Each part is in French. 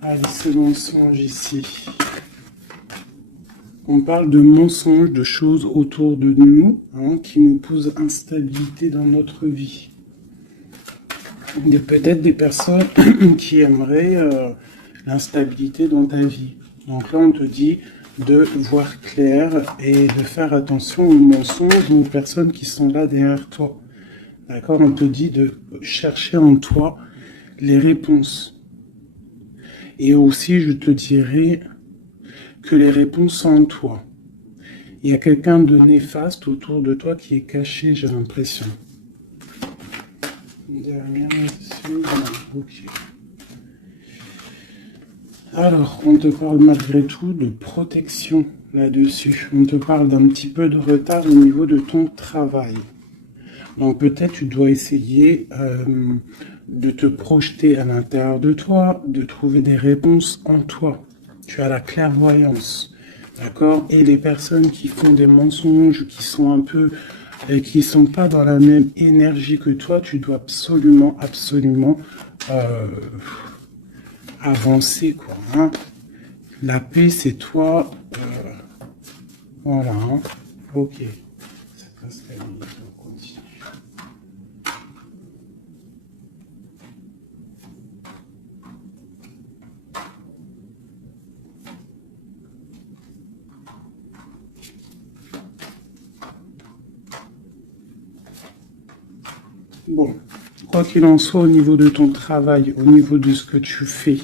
Allez, ce mensonge ici. On parle de mensonges, de choses autour de nous qui nous posent instabilité dans notre vie. Peut-être des personnes qui aimeraient l'instabilité dans ta vie. Donc là, on te dit de voir clair et de faire attention aux mensonges ou aux personnes qui sont là derrière toi. D'accord? On te dit de chercher en toi les réponses. Et aussi, je te dirais que les réponses sont en toi. Il y a quelqu'un de néfaste autour de toi qui est caché, j'ai l'impression. Derrière, ok. Alors, on te parle malgré tout de protection là-dessus. On te parle d'un petit peu de retard au niveau de ton travail. Donc peut-être tu dois essayer de te projeter à l'intérieur de toi, de trouver des réponses en toi. Tu as la clairvoyance, d'accord? Et les personnes qui font des mensonges, qui sont un peu, qui sont pas dans la même énergie que toi, tu dois absolument avancer, quoi. Hein. La paix, c'est toi. Voilà. Hein. Ok. Ça passe la limite, on continue. Bon, quoi qu'il en soit, au niveau de ton travail, au niveau de ce que tu fais,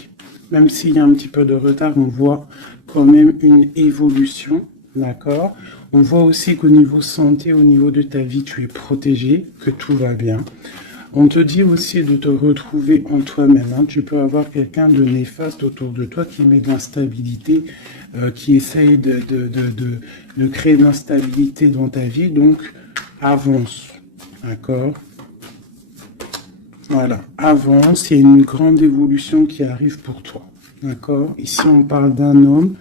même s'il y a un petit peu de retard, on voit quand même une évolution, d'accord? On voit aussi qu'au niveau santé, au niveau de ta vie, tu es protégé, que tout va bien. On te dit aussi de te retrouver en toi-même. Hein. Tu peux avoir quelqu'un de néfaste autour de toi qui met de l'instabilité, qui essaye de créer de l'instabilité dans ta vie. Donc, avance, d'accord? Voilà, avance, il y a une grande évolution qui arrive pour toi. D'accord? Ici, on parle d'un homme,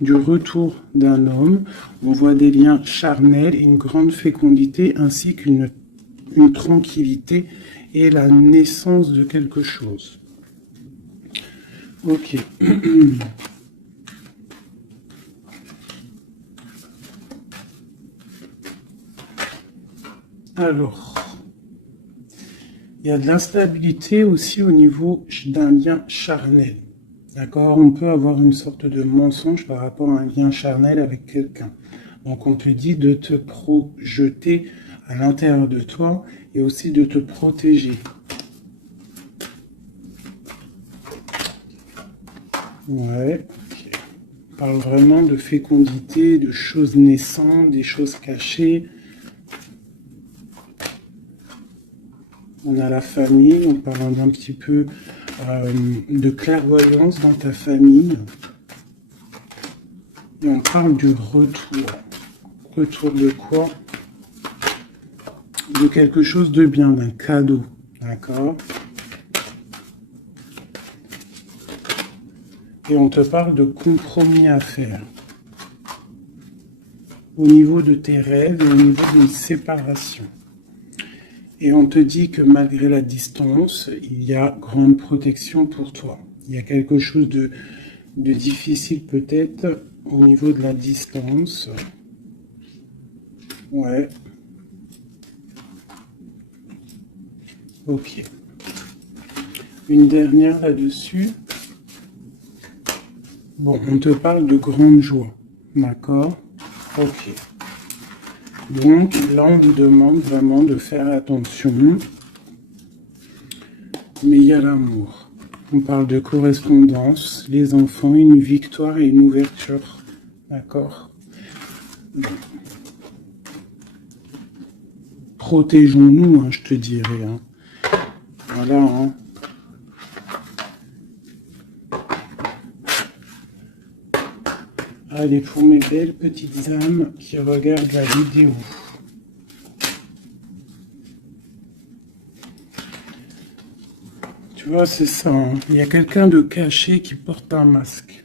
du retour d'un homme. On voit des liens charnels, une grande fécondité, ainsi qu'une tranquillité et la naissance de quelque chose. Ok. Alors... il y a de l'instabilité aussi au niveau d'un lien charnel. D'accord? On peut avoir une sorte de mensonge par rapport à un lien charnel avec quelqu'un. Donc on te dit de te projeter à l'intérieur de toi et aussi de te protéger. Ouais. Okay. On parle vraiment de fécondité, de choses naissantes, des choses cachées. On a la famille, on parle d'un petit peu de clairvoyance dans ta famille. Et on parle du retour. Retour de quoi? De quelque chose de bien, d'un cadeau. D'accord? Et on te parle de compromis à faire. Au niveau de tes rêves et au niveau d'une séparation. Et on te dit que malgré la distance, il y a grande protection pour toi. Il y a quelque chose de difficile peut-être au niveau de la distance. Ouais. Ok. Une dernière là-dessus. Bon, on te parle de grande joie. D'accord? Ok. Donc là, on vous demande vraiment de faire attention. Mais il y a l'amour. On parle de correspondance, les enfants, une victoire et une ouverture. D'accord? Bon. Protégeons-nous, je te dirais. Voilà. Allez, pour mes belles petites âmes qui regardent la vidéo. Tu vois, c'est ça. Il y a quelqu'un de caché qui porte un masque.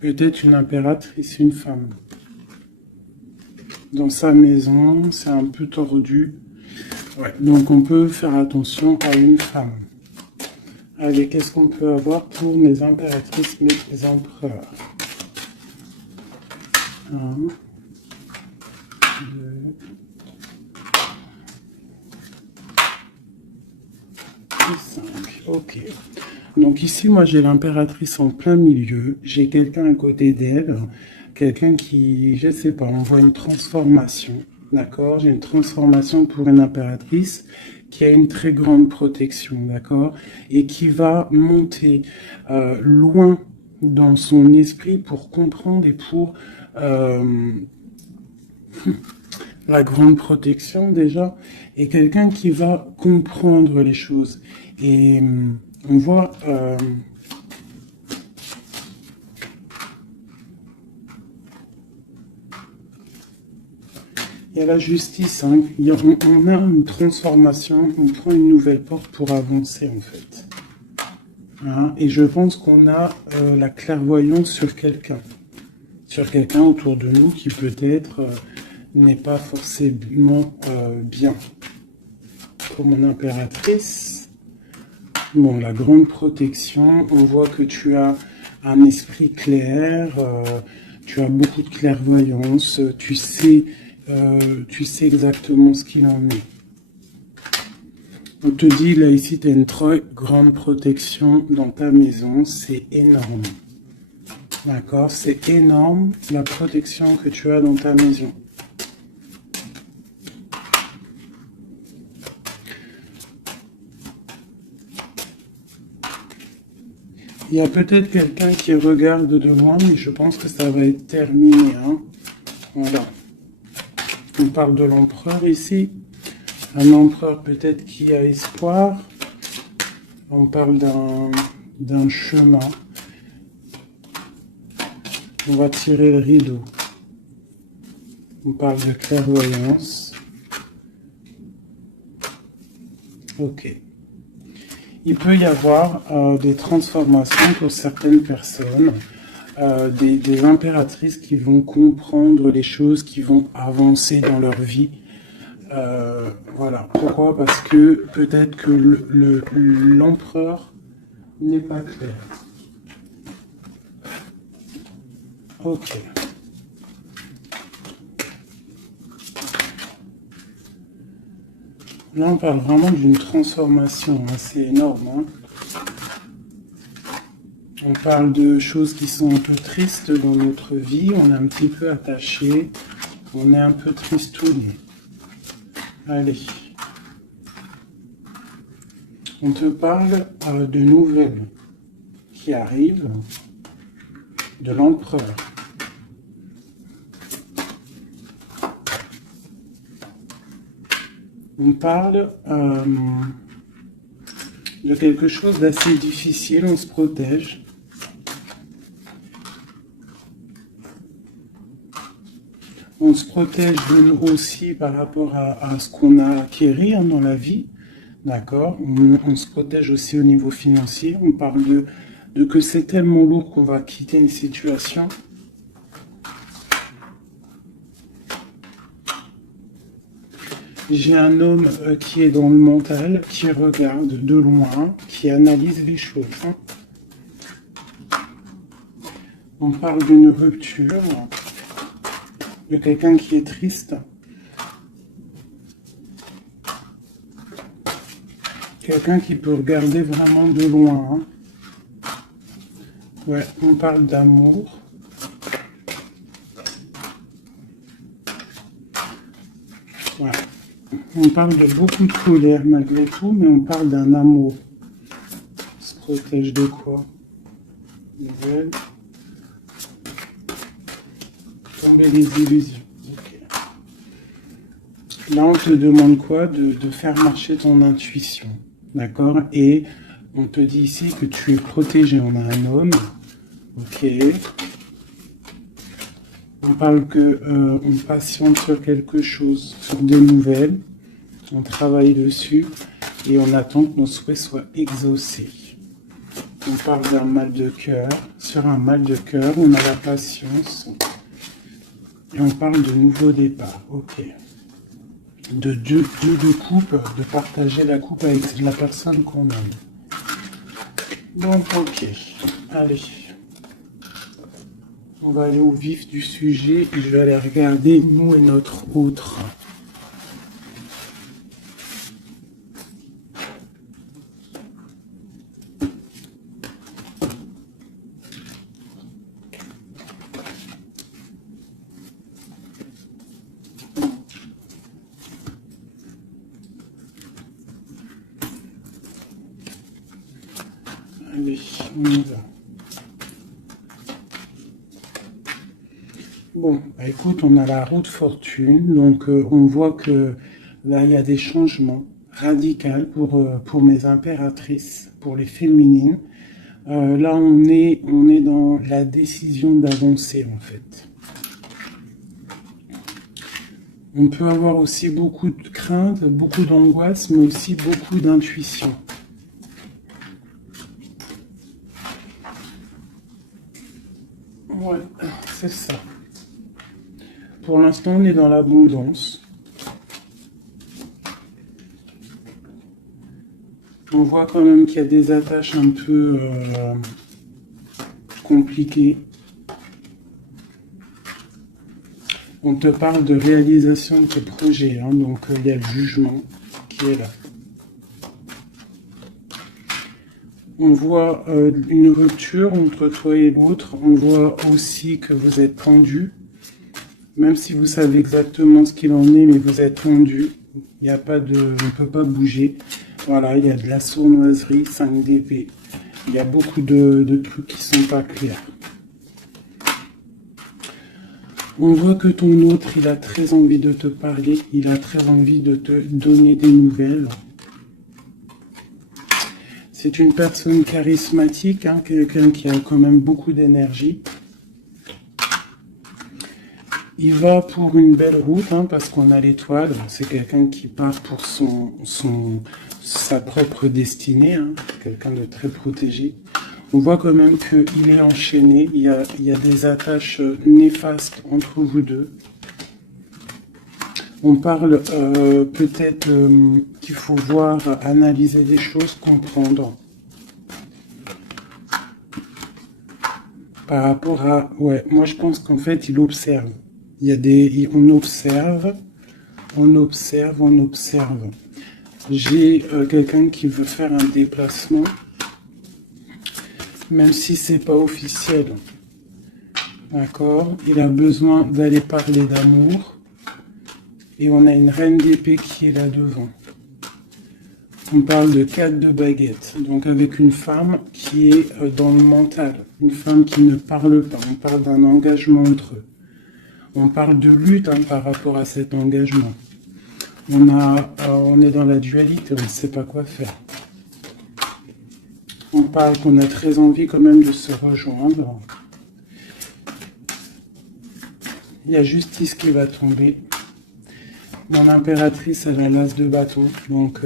Peut-être une impératrice, une femme. Dans sa maison, c'est un peu tordu. Ouais. Donc on peut faire attention à une femme. Allez, qu'est-ce qu'on peut avoir pour mes impératrices, mes empereurs? 1, 2, 5. Ok. Donc ici, moi, j'ai l'impératrice en plein milieu. J'ai quelqu'un à côté d'elle. Quelqu'un qui, je sais pas, on voit une transformation. D'accord? J'ai une transformation pour une impératrice qui a une très grande protection. D'accord? Et qui va monter loin dans son esprit pour comprendre et pour... la grande protection déjà, et quelqu'un qui va comprendre les choses. Et on voit... il y a la justice, hein. On a une transformation, on prend une nouvelle porte pour avancer en fait. Hein, et je pense qu'on a la clairvoyance sur quelqu'un autour de nous qui peut-être n'est pas forcément bien. Pour mon impératrice, bon, la grande protection, on voit que tu as un esprit clair, tu as beaucoup de clairvoyance, tu sais exactement ce qu'il en est. On te dit, là, ici, tu as une très grande protection dans ta maison. C'est énorme. D'accord? C'est énorme, la protection que tu as dans ta maison. Il y a peut-être quelqu'un qui regarde de loin, mais je pense que ça va être terminé. Hein? Voilà. On parle de l'empereur ici. Un empereur peut-être qui a espoir. On parle d'un chemin. On va tirer le rideau. On parle de clairvoyance. Ok. Il peut y avoir des transformations pour certaines personnes. Des impératrices qui vont comprendre les choses, qui vont avancer dans leur vie. Voilà. Pourquoi? Parce que peut-être que l'empereur n'est pas clair. Ok. Là, on parle vraiment d'une transformation assez énorme. Hein. On parle de choses qui sont un peu tristes dans notre vie. On est un petit peu attaché. On est un peu tristouné. Allez. On te parle de nouvelles qui arrivent de l'empereur. On parle de quelque chose d'assez difficile, on se protège. On se protège de nous aussi par rapport à ce qu'on a acquis hein, dans la vie. D'accord? On se protège aussi au niveau financier. On parle de que c'est tellement lourd qu'on va quitter une situation. J'ai un homme qui est dans le mental, qui regarde de loin, qui analyse les choses. Hein. On parle d'une rupture, de quelqu'un qui est triste. Quelqu'un qui peut regarder vraiment de loin. Hein. Ouais, on parle d'amour. Ouais. On parle de beaucoup de colère malgré tout, mais on parle d'un amour. On se protège de quoi? Nouvelle. Tomber les illusions. Okay. Là, on te demande quoi? De faire marcher ton intuition. D'accord? Et on te dit ici que tu es protégé. On a un homme. Ok. On parle que on patiente sur quelque chose, sur des nouvelles. On travaille dessus et on attend que nos souhaits soient exaucés. On parle d'un mal de cœur. Sur un mal de cœur, on a la patience. Et on parle de nouveau départ. Ok. De deux de coupe, de partager la coupe avec la personne qu'on aime. Donc, ok. Allez. On va aller au vif du sujet. Je vais aller regarder nous et notre autre. Allez, on y va. Bon, bah écoute, on a la roue de fortune, donc on voit que là, il y a des changements radicaux pour mes impératrices, pour les féminines. Là, on est dans la décision d'avancer, en fait. On peut avoir aussi beaucoup de crainte, beaucoup d'angoisse, mais aussi beaucoup d'intuition. Ouais, c'est ça. Pour l'instant, on est dans l'abondance. On voit quand même qu'il y a des attaches un peu compliquées. On te parle de réalisation de tes projets, hein, donc il y a le jugement qui est là. On voit une rupture entre toi et l'autre. On voit aussi que vous êtes tendu. Même si vous savez exactement ce qu'il en est, mais vous êtes tendu. Il n'y a pas de... On ne peut pas bouger. Voilà, il y a de la sournoiserie, 5 d'épée. Il y a beaucoup de trucs qui ne sont pas clairs. On voit que ton autre, il a très envie de te parler. Il a très envie de te donner des nouvelles. C'est une personne charismatique, hein, quelqu'un qui a quand même beaucoup d'énergie. Il va pour une belle route, hein, parce qu'on a l'étoile. C'est quelqu'un qui part pour sa propre destinée, hein, quelqu'un de très protégé. On voit quand même qu'il est enchaîné. Il y a des attaches néfastes entre vous deux. On parle peut-être qu'il faut voir, analyser des choses, comprendre. Par rapport à... Ouais, moi je pense qu'en fait, il observe. Il y a des... On observe. J'ai quelqu'un qui veut faire un déplacement, même si c'est pas officiel. D'accord? Il a besoin d'aller parler d'amour. Et on a une reine d'épée qui est là devant. On parle de 4 de baguettes. Donc avec une femme qui est dans le mental. Une femme qui ne parle pas. On parle d'un engagement entre eux. On parle de lutte, hein, par rapport à cet engagement. On est dans la dualité, on ne sait pas quoi faire. On parle qu'on a très envie quand même de se rejoindre. Il y a justice qui va tomber. Mon impératrice, elle a l'as de bâton, donc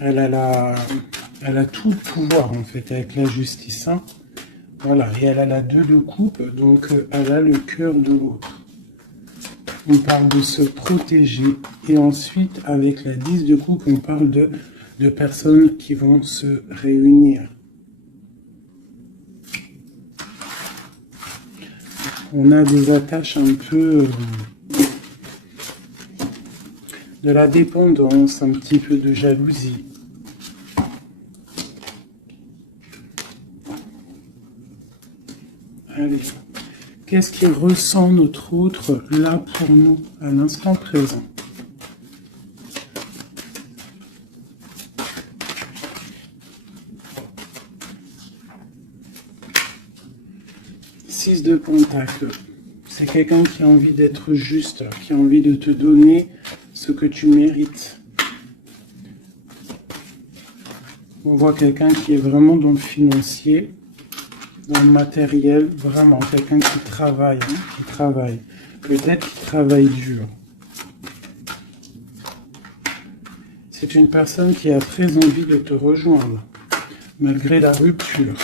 elle a tout le pouvoir en fait avec la justice. Hein. Voilà, et elle a la 2 de coupe, donc elle a le cœur de l'autre. On parle de se protéger. Et ensuite, avec la 10 de coupe, on parle de personnes qui vont se réunir. On a des attaches un peu de la dépendance, un petit peu de jalousie. Allez. Qu'est-ce qu'il ressent notre autre là pour nous, à l'instant présent? Six de Pentacle. C'est quelqu'un qui a envie d'être juste, qui a envie de te donner ce que tu mérites. On voit quelqu'un qui est vraiment dans le financier, dans le matériel, vraiment quelqu'un qui travaille, hein, peut-être qu'il travaille dur. C'est une personne qui a très envie de te rejoindre, malgré la rupture.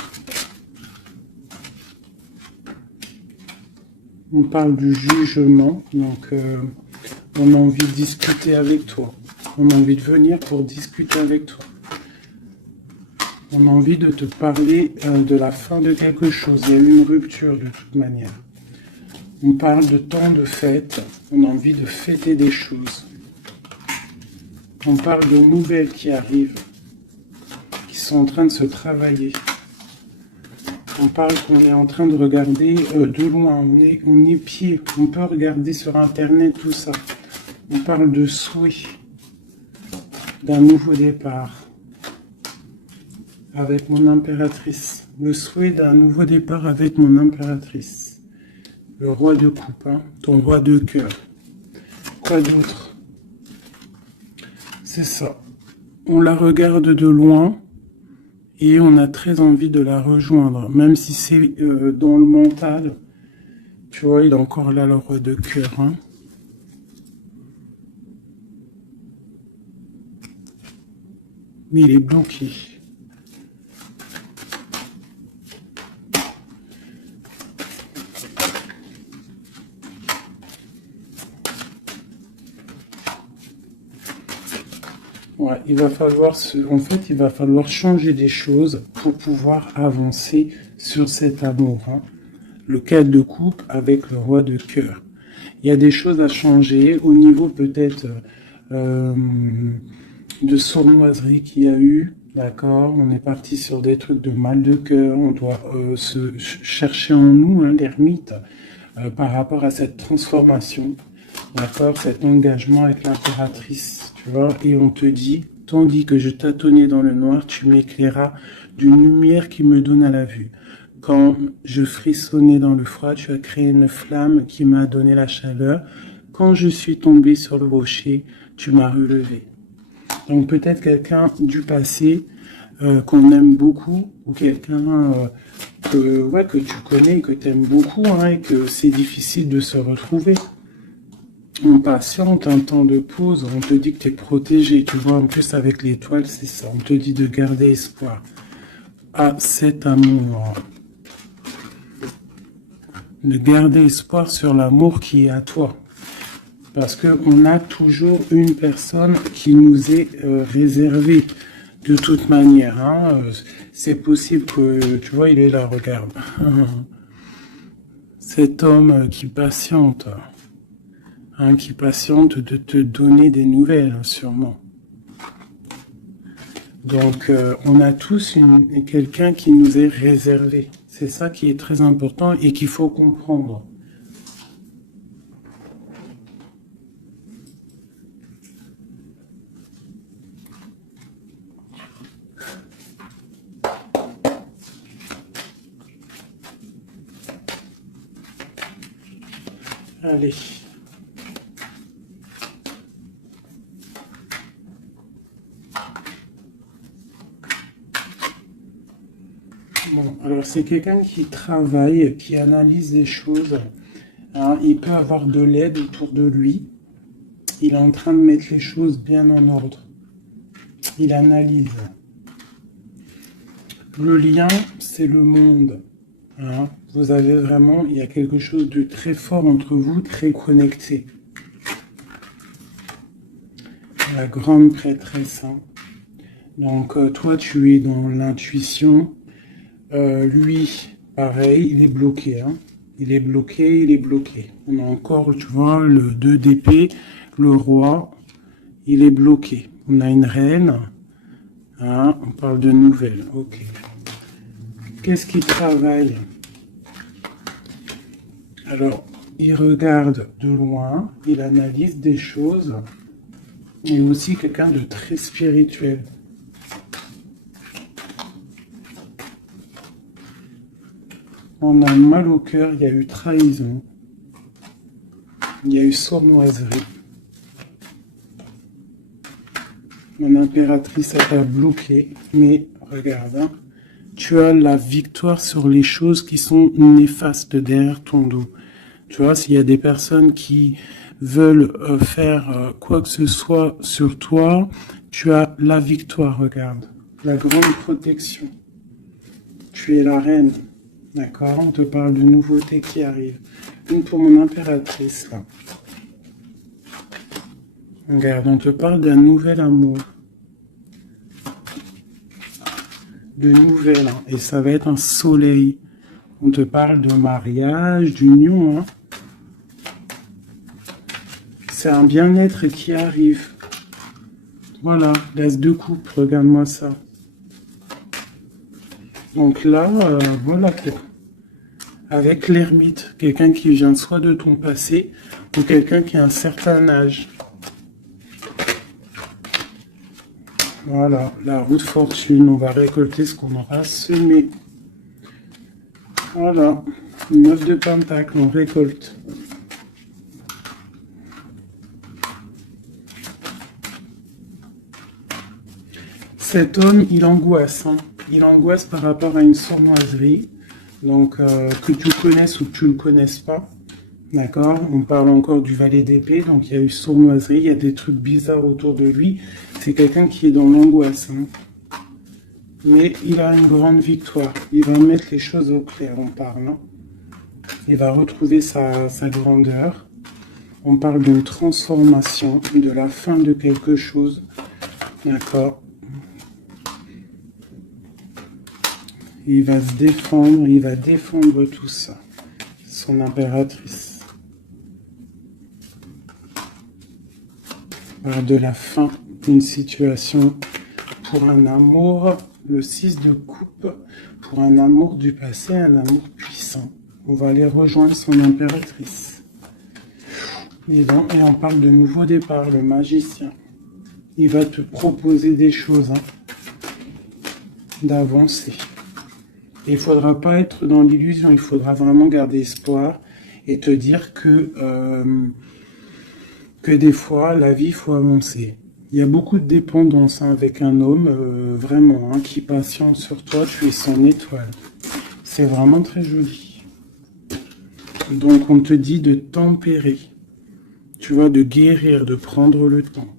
On parle du jugement, donc on a envie de discuter avec toi. On a envie de venir pour discuter avec toi. On a envie de te parler de la fin de quelque chose. Il y a eu une rupture de toute manière. On parle de temps de fête. On a envie de fêter des choses. On parle de nouvelles qui arrivent, qui sont en train de se travailler. On parle qu'on est en train de regarder de loin. On est pied. On peut regarder sur Internet tout ça. On parle de souhait, d'un nouveau départ. Avec mon impératrice. Le souhait d'un nouveau départ avec mon impératrice. Le roi de coupe, hein, ton roi de cœur. Quoi d'autre? C'est ça. On la regarde de loin et on a très envie de la rejoindre. Même si c'est dans le mental. Tu vois, il est encore là, le roi de cœur. Hein. Mais il est bloqué. Ouais, il va falloir il va falloir changer des choses pour pouvoir avancer sur cet amour. Hein. Le 4 de coupe avec le roi de cœur. Il y a des choses à changer au niveau peut-être de sournoiserie qu'il y a eu. D'accord, on est parti sur des trucs de mal de cœur. On doit se chercher en nous, hein, l'ermite, par rapport à cette transformation. D'accord, cet engagement avec l'impératrice, tu vois, et on te dit, tandis que je tâtonnais dans le noir, tu m'éclairas d'une lumière qui me donne à la vue. Quand je frissonnais dans le froid, tu as créé une flamme qui m'a donné la chaleur. Quand je suis tombé sur le rocher, tu m'as relevé. Donc peut-être quelqu'un du passé qu'on aime beaucoup, ou quelqu'un que tu connais, que tu aimes beaucoup, hein, et que c'est difficile de se retrouver. On patiente un temps de pause, on te dit que tu es protégé, tu vois, en plus avec l'étoile, c'est ça, on te dit de garder espoir à cet amour. De garder espoir sur l'amour qui est à toi. Parce qu'on a toujours une personne qui nous est réservée, de toute manière. Hein. C'est possible que, tu vois, il est là, regarde. Cet homme qui patiente. Hein, qui patiente de te donner des nouvelles, sûrement. Donc, on a tous quelqu'un qui nous est réservé. C'est ça qui est très important et qu'il faut comprendre. Allez. Bon, alors c'est quelqu'un qui travaille, qui analyse les choses. Hein, il peut avoir de l'aide autour de lui. Il est en train de mettre les choses bien en ordre. Il analyse. Le lien, c'est le monde. Hein, vous avez vraiment, il y a quelque chose de très fort entre vous, très connecté. La grande prêtresse. Hein. Donc, toi, tu es dans l'intuition. Lui, pareil, il est bloqué. Hein. Il est bloqué, il est bloqué. On a encore, tu vois, le 2 d'épée, le roi, il est bloqué. On a une reine. Hein, on parle de nouvelles. Ok. Qu'est-ce qu'il travaille? Alors, il regarde de loin, il analyse des choses. Il est aussi quelqu'un de très spirituel. On a mal au cœur, il y a eu trahison, il y a eu sournoiserie. Mon impératrice a été bloquée, mais regarde, hein, tu as la victoire sur les choses qui sont néfastes derrière ton dos. Tu vois, s'il y a des personnes qui veulent faire quoi que ce soit sur toi, tu as la victoire, regarde, la grande protection. Tu es la reine. D'accord, on te parle de nouveautés qui arrivent. Une pour mon impératrice, là. Regarde, on te parle d'un nouvel amour. de nouvelles, hein, et ça va être un soleil. On te parle de mariage, d'union, hein. C'est un bien-être qui arrive. Voilà, l'as de coupe, regarde-moi ça. Donc là, voilà, avec l'ermite, quelqu'un qui vient soit de ton passé, ou quelqu'un qui a un certain âge. Voilà, la roue de fortune, on va récolter ce qu'on aura semé. Voilà, 9 de pentacle, on récolte. Cet homme, il angoisse, hein. Il angoisse par rapport à une sournoiserie, donc que tu connaisses ou que tu ne le connaisses pas. D'accord, on parle encore du valet d'épée, donc il y a eu sournoiserie, il y a des trucs bizarres autour de lui. C'est quelqu'un qui est dans l'angoisse, hein. Mais il a une grande victoire. Il va mettre les choses au clair, on parle, hein. Il va retrouver sa grandeur. On parle d'une transformation, de la fin de quelque chose. D'accord. Il va se défendre, il va défendre tout ça. Son impératrice. De la fin d'une situation pour un amour, le 6 de coupe, pour un amour du passé, un amour puissant. On va aller rejoindre son impératrice. Et on parle de nouveau départ, le magicien. Il va te proposer des choses, hein, d'avancer. Il ne faudra pas être dans l'illusion, il faudra vraiment garder espoir et te dire que des fois, la vie, il faut avancer. Il y a beaucoup de dépendance, hein, avec un homme, vraiment, hein, qui patiente sur toi, tu es son étoile. C'est vraiment très joli. Donc, on te dit de tempérer, tu vois, de guérir, de prendre le temps.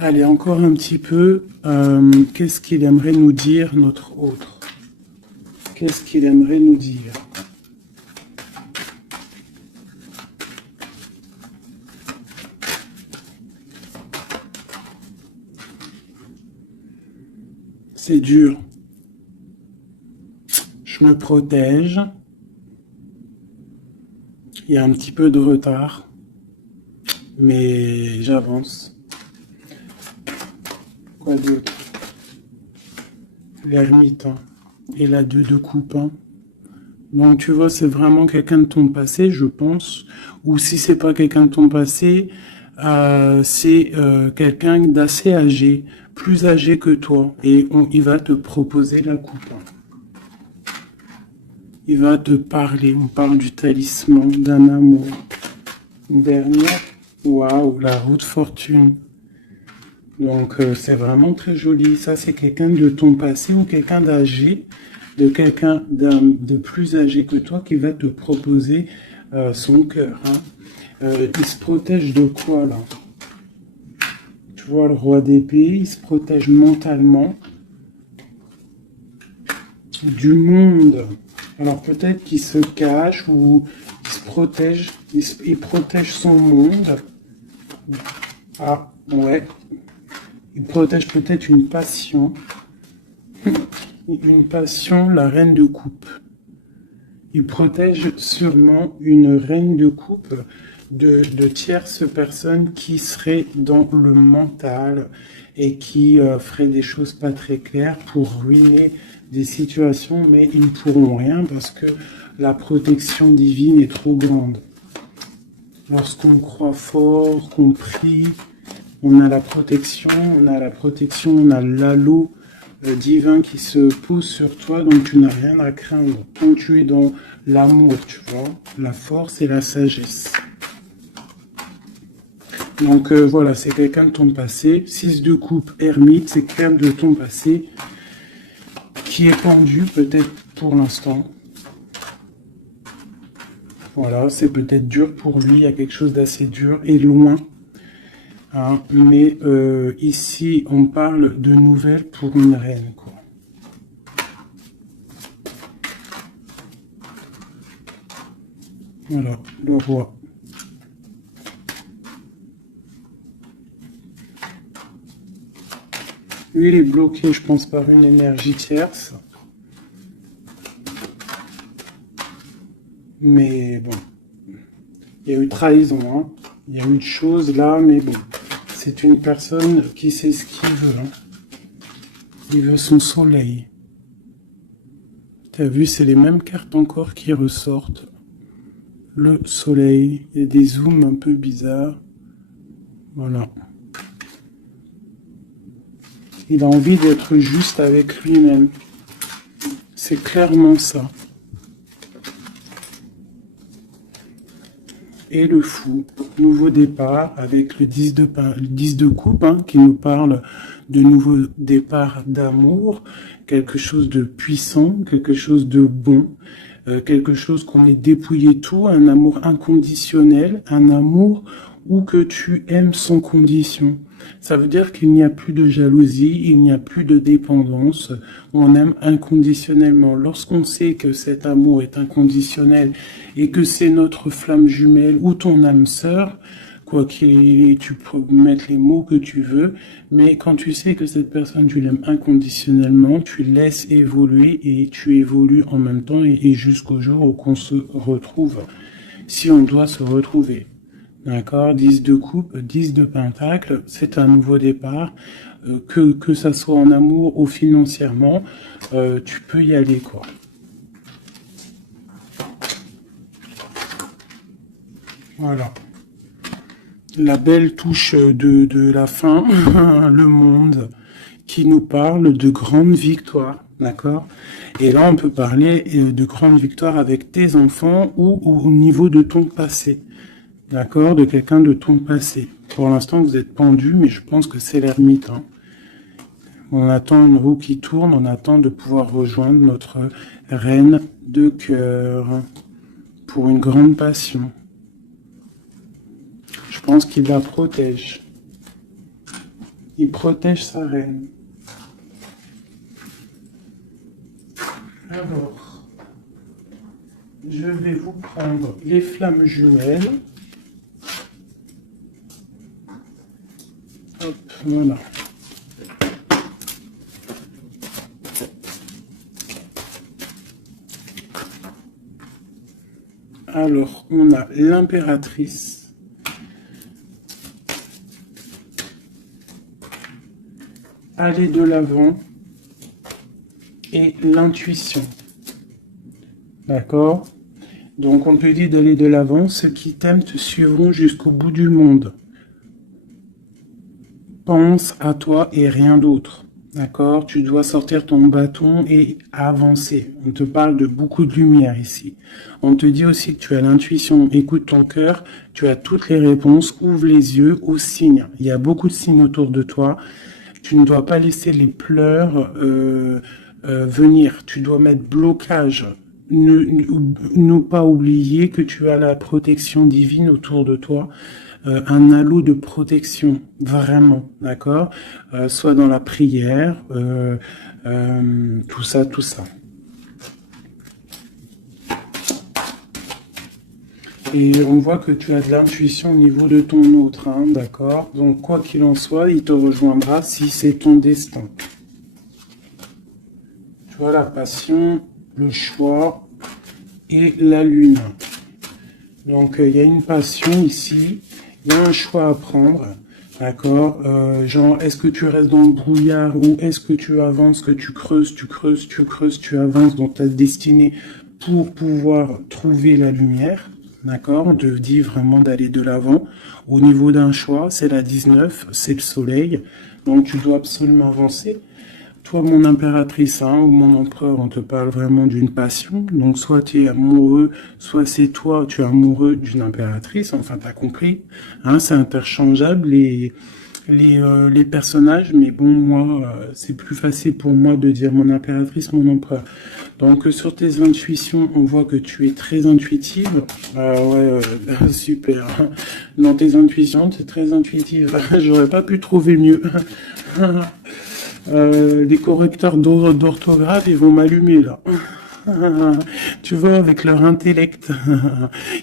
Allez, encore un petit peu, qu'est-ce qu'il aimerait nous dire, notre autre? Qu'est-ce qu'il aimerait nous dire? C'est dur. Je me protège. Il y a un petit peu de retard, mais j'avance. Quoi d'autre? L'ermite, hein, et la 2 de coupe, hein. Donc tu vois, c'est vraiment quelqu'un de ton passé, je pense. Ou si c'est pas quelqu'un de ton passé, c'est quelqu'un d'assez âgé, plus âgé que toi. Et il va te proposer la coupe, hein. Il va te parler, on parle du talisman, d'un amour. Une dernière, waouh, la roue de fortune. Donc c'est vraiment très joli. Ça, c'est quelqu'un de ton passé ou quelqu'un d'âgé, de quelqu'un de plus âgé que toi qui va te proposer son cœur, hein. Il se protège de quoi, là? Tu vois, le roi d'épée, il se protège mentalement du monde. Alors peut-être qu'il se cache ou il se protège, il protège son monde. Ah, ouais. Il protège peut-être une passion. Une passion, la reine de coupe. Il protège sûrement une reine de coupe de tierces personnes qui seraient dans le mental et qui feraient des choses pas très claires pour ruiner des situations, mais ils ne pourront rien parce que la protection divine est trop grande. Lorsqu'on croit fort, qu'on prie, on a la protection, on a l'halo divin qui se pose sur toi, donc tu n'as rien à craindre. Quand tu es dans l'amour, tu vois, la force et la sagesse. Donc voilà, c'est quelqu'un de ton passé. 6 de coupe, ermite, c'est quelqu'un de ton passé qui est pendu peut-être pour l'instant. Voilà, c'est peut-être dur pour lui, il y a quelque chose d'assez dur et loin. Hein, mais ici, on parle de nouvelles pour une reine, quoi. Voilà, le roi. Lui, il est bloqué, je pense, par une énergie tierce. Mais bon, il y a eu trahison, hein. Il y a eu de choses là, mais bon. C'est une personne qui sait ce qu'il veut. Hein. Il veut son soleil. T'as vu, c'est les mêmes cartes encore qui ressortent. Le soleil. Il y a des zooms un peu bizarres. Voilà. Il a envie d'être juste avec lui-même. C'est clairement ça. Et le fou, nouveau départ avec le 10 de coupe hein, qui nous parle de nouveau départ d'amour, quelque chose de puissant, quelque chose de bon, quelque chose qu'on ait dépouillé tout, un amour inconditionnel, un amour où que tu aimes sans condition. Ça veut dire qu'il n'y a plus de jalousie, il n'y a plus de dépendance, on aime inconditionnellement. Lorsqu'on sait que cet amour est inconditionnel et que c'est notre flamme jumelle ou ton âme sœur, quoi qu'il ait, tu peux mettre les mots que tu veux, mais quand tu sais que cette personne, tu l'aimes inconditionnellement, tu laisses évoluer et tu évolues en même temps et jusqu'au jour où on se retrouve, si on doit se retrouver. D'accord, 10 de coupe, 10 de pentacle, c'est un nouveau départ, que ça soit en amour ou financièrement, tu peux y aller, quoi. Voilà. La belle touche de la fin, le monde, qui nous parle de grandes victoires, d'accord? Et là, on peut parler de grandes victoires avec tes enfants ou au niveau de ton passé. D'accord, de quelqu'un de ton passé. Pour l'instant, vous êtes pendu, mais je pense que c'est l'ermite. Hein. On attend une roue qui tourne, on attend de pouvoir rejoindre notre reine de cœur pour une grande passion. Je pense qu'il la protège. Il protège sa reine. Alors, je vais vous prendre les flammes jumelles. Hop, voilà. Alors, on a l'impératrice. Aller de l'avant. Et l'intuition. D'accord? Donc, on te dit d'aller de l'avant. Ceux qui t'aiment te suivront jusqu'au bout du monde. Pense à toi et rien d'autre. D'accord? Tu dois sortir ton bâton et avancer. On te parle de beaucoup de lumière ici. On te dit aussi que tu as l'intuition. Écoute ton cœur. Tu as toutes les réponses. Ouvre les yeux aux signes. Il y a beaucoup de signes autour de toi. Tu ne dois pas laisser les pleurs venir. Tu dois mettre blocage. Ne pas oublier que tu as la protection divine autour de toi. Un halo de protection, vraiment, d'accord, soit dans la prière, tout ça, tout ça. Et on voit que tu as de l'intuition au niveau de ton autre, hein, d'accord. Donc quoi qu'il en soit, il te rejoindra si c'est ton destin. Tu vois la passion, le choix et la lune. Donc il y a une passion ici. Il y a un choix à prendre, d'accord, genre, est-ce que tu restes dans le brouillard ou est-ce que tu avances, que tu creuses, tu avances dans ta destinée pour pouvoir trouver la lumière, d'accord, on te dit vraiment d'aller de l'avant. Au niveau d'un choix, c'est la 19, c'est le soleil, donc tu dois absolument avancer. Toi, mon impératrice, hein, ou mon empereur, on te parle vraiment d'une passion. Donc, soit tu es amoureux, soit c'est toi, tu es amoureux d'une impératrice. Enfin, t'as compris. Hein, c'est interchangeable les personnages. Mais bon, moi, c'est plus facile pour moi de dire mon impératrice, mon empereur. Donc, sur tes intuitions, on voit que tu es très intuitive. Ouais, super. Dans tes intuitions, tu es très intuitive. J'aurais pas pu trouver mieux. Les correcteurs d'orthographe, ils vont m'allumer là. Tu vois, avec leur intellect,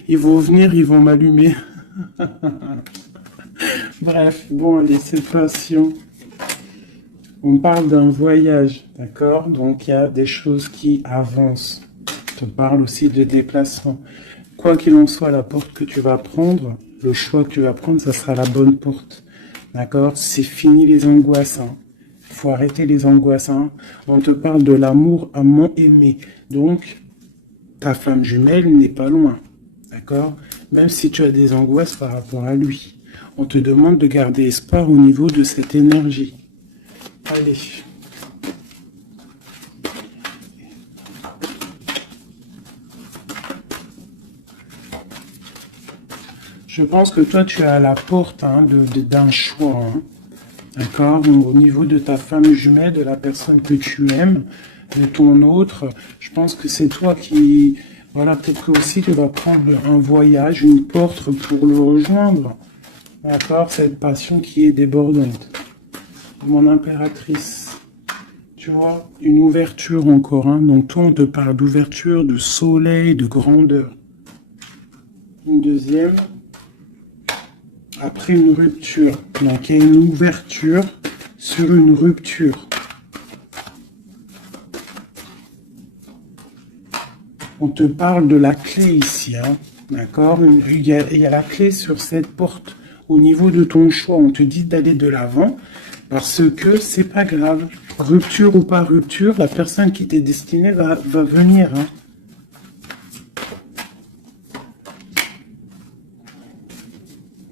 ils vont venir, ils vont m'allumer. Bref, bon, allez, c'est passion. On parle d'un voyage, d'accord? Donc, il y a des choses qui avancent. On te parle aussi de déplacement. Quoi qu'il en soit, la porte que tu vas prendre, le choix que tu vas prendre, ça sera la bonne porte. D'accord? C'est fini les angoisses. Hein. Faut arrêter les angoisses. Hein. On te parle de l'amour amant aimé. Donc, ta flamme jumelle n'est pas loin. D'accord? Même si tu as des angoisses par rapport à lui. On te demande de garder espoir au niveau de cette énergie. Allez. Je pense que toi, tu es à la porte hein, d'un choix. Hein. D'accord? Au niveau de ta femme jumelle, de la personne que tu aimes, de ton autre, je pense que c'est toi qui... Voilà, peut-être que aussi tu vas prendre un voyage, une porte pour le rejoindre. D'accord? Cette passion qui est débordante. Mon impératrice. Tu vois, une ouverture encore. Hein. Donc toi, on te parle d'ouverture, de soleil, de grandeur. Une deuxième. Après une rupture. Donc il y a une ouverture sur une rupture. On te parle de la clé ici. Hein. D'accord? Il y a la clé sur cette porte. Au niveau de ton choix, on te dit d'aller de l'avant. Parce que c'est pas grave. Rupture ou pas rupture, la personne qui t'est destinée va venir. Hein.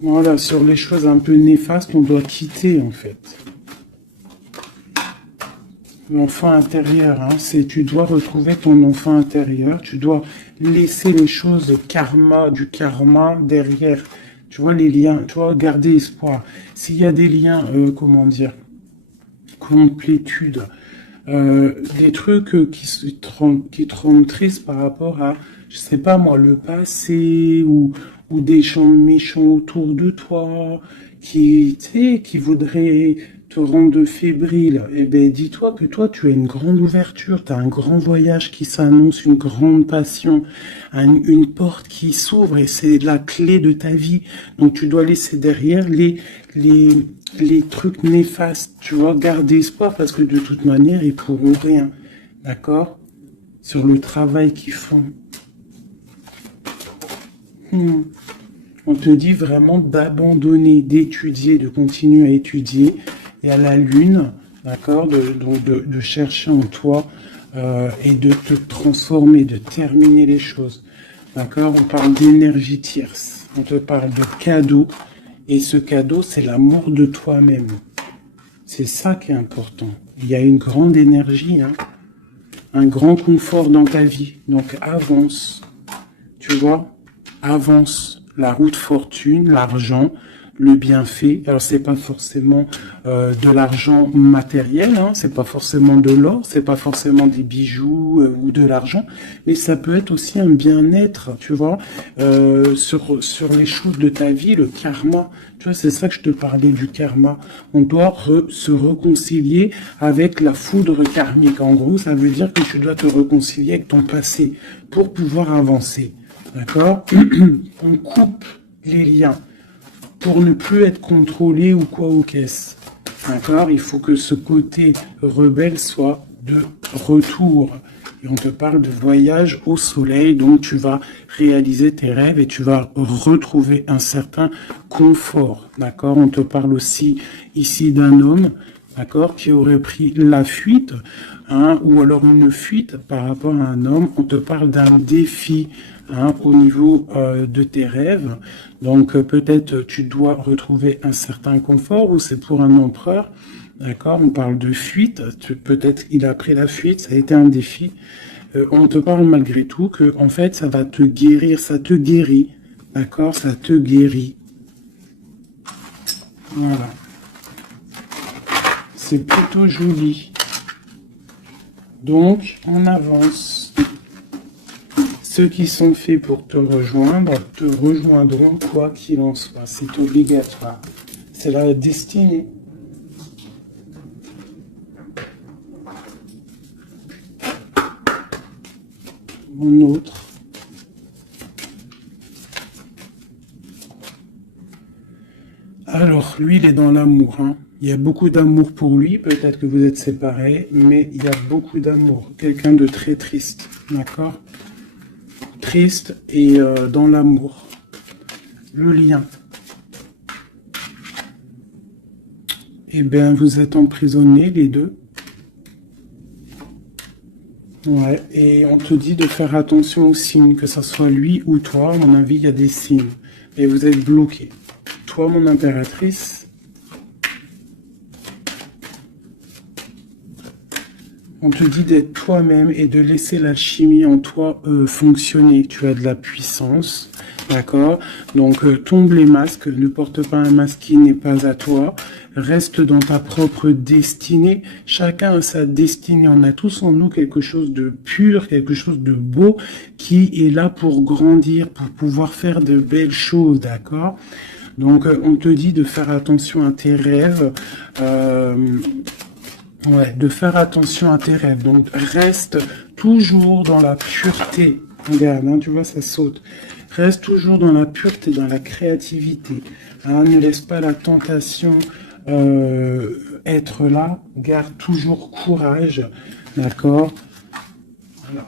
Voilà, sur les choses un peu néfastes, on doit quitter en fait. L'enfant intérieur, hein, tu dois retrouver ton enfant intérieur, tu dois laisser les choses du karma derrière. Tu vois les liens, tu vois, garder espoir. S'il y a des liens, comment dire, complétude, des trucs qui te rendent triste par rapport à, je sais pas moi, le passé ou des gens méchants autour de toi qui, tu sais, qui voudraient te rendre fébrile. Eh ben, dis-toi que toi, tu as une grande ouverture, tu as un grand voyage qui s'annonce, une grande passion, une porte qui s'ouvre et c'est la clé de ta vie. Donc, tu dois laisser derrière les trucs néfastes, tu vois, garder espoir parce que de toute manière, ils pourront rien. D'accord? Sur le travail qu'ils font. On te dit vraiment d'abandonner, d'étudier, de continuer à étudier. Et à la lune, d'accord, de chercher en toi et de te transformer, de terminer les choses. D'accord? On parle d'énergie tierce. On te parle de cadeau. Et ce cadeau, c'est l'amour de toi-même. C'est ça qui est important. Il y a une grande énergie, hein, un grand confort dans ta vie. Donc avance. Tu vois? Avance. La route fortune, l'argent, le bienfait. Alors c'est pas forcément de l'argent matériel, hein, c'est pas forcément de l'or, c'est pas forcément des bijoux ou de l'argent, mais ça peut être aussi un bien-être, tu vois, sur les choses de ta vie, le karma. Tu vois, c'est ça que je te parlais du karma. On doit se réconcilier avec la foudre karmique. En gros, ça veut dire que tu dois te réconcilier avec ton passé pour pouvoir avancer. D'accord? On coupe les liens pour ne plus être contrôlé ou quoi ou qu'est-ce. D'accord? Il faut que ce côté rebelle soit de retour. Et on te parle de voyage au soleil, donc tu vas réaliser tes rêves et tu vas retrouver un certain confort. D'accord? On te parle aussi ici d'un homme, d'accord, qui aurait pris la fuite, hein, ou alors une fuite par rapport à un homme. On te parle d'un défi, hein, au niveau de tes rêves. Donc peut-être tu dois retrouver un certain confort ou c'est pour un empereur. D'accord, on parle de fuite. Peut-être il a pris la fuite, ça a été un défi. On te parle malgré tout que en fait ça va te guérir, ça te guérit. D'accord, ça te guérit. Voilà. C'est plutôt joli. Donc on avance. Ceux qui sont faits pour te rejoindront quoi qu'il en soit. C'est obligatoire. C'est la destinée. Mon autre. Alors, lui, il est dans l'amour. Hein. Il y a beaucoup d'amour pour lui, peut-être que vous êtes séparés, mais il y a beaucoup d'amour. Quelqu'un de très triste, d'accord? Triste et dans l'amour. Le lien. Eh bien, vous êtes emprisonnés, les deux. Ouais, et on te dit de faire attention aux signes, que ce soit lui ou toi. À mon avis, il y a des signes. Et vous êtes bloqués. Toi, mon impératrice, on te dit d'être toi-même et de laisser l'alchimie en toi fonctionner. Tu as de la puissance, d'accord? Donc, tombe les masques, ne porte pas un masque qui n'est pas à toi. Reste dans ta propre destinée. Chacun a sa destinée. On a tous en nous quelque chose de pur, quelque chose de beau qui est là pour grandir, pour pouvoir faire de belles choses, d'accord? Donc, on te dit de faire attention à tes rêves. Ouais, de faire attention à tes rêves. Donc, reste toujours dans la pureté. Regarde, hein, tu vois, ça saute. Reste toujours dans la pureté, dans la créativité. Hein, ne laisse pas la tentation être là. Garde toujours courage. D'accord? Voilà.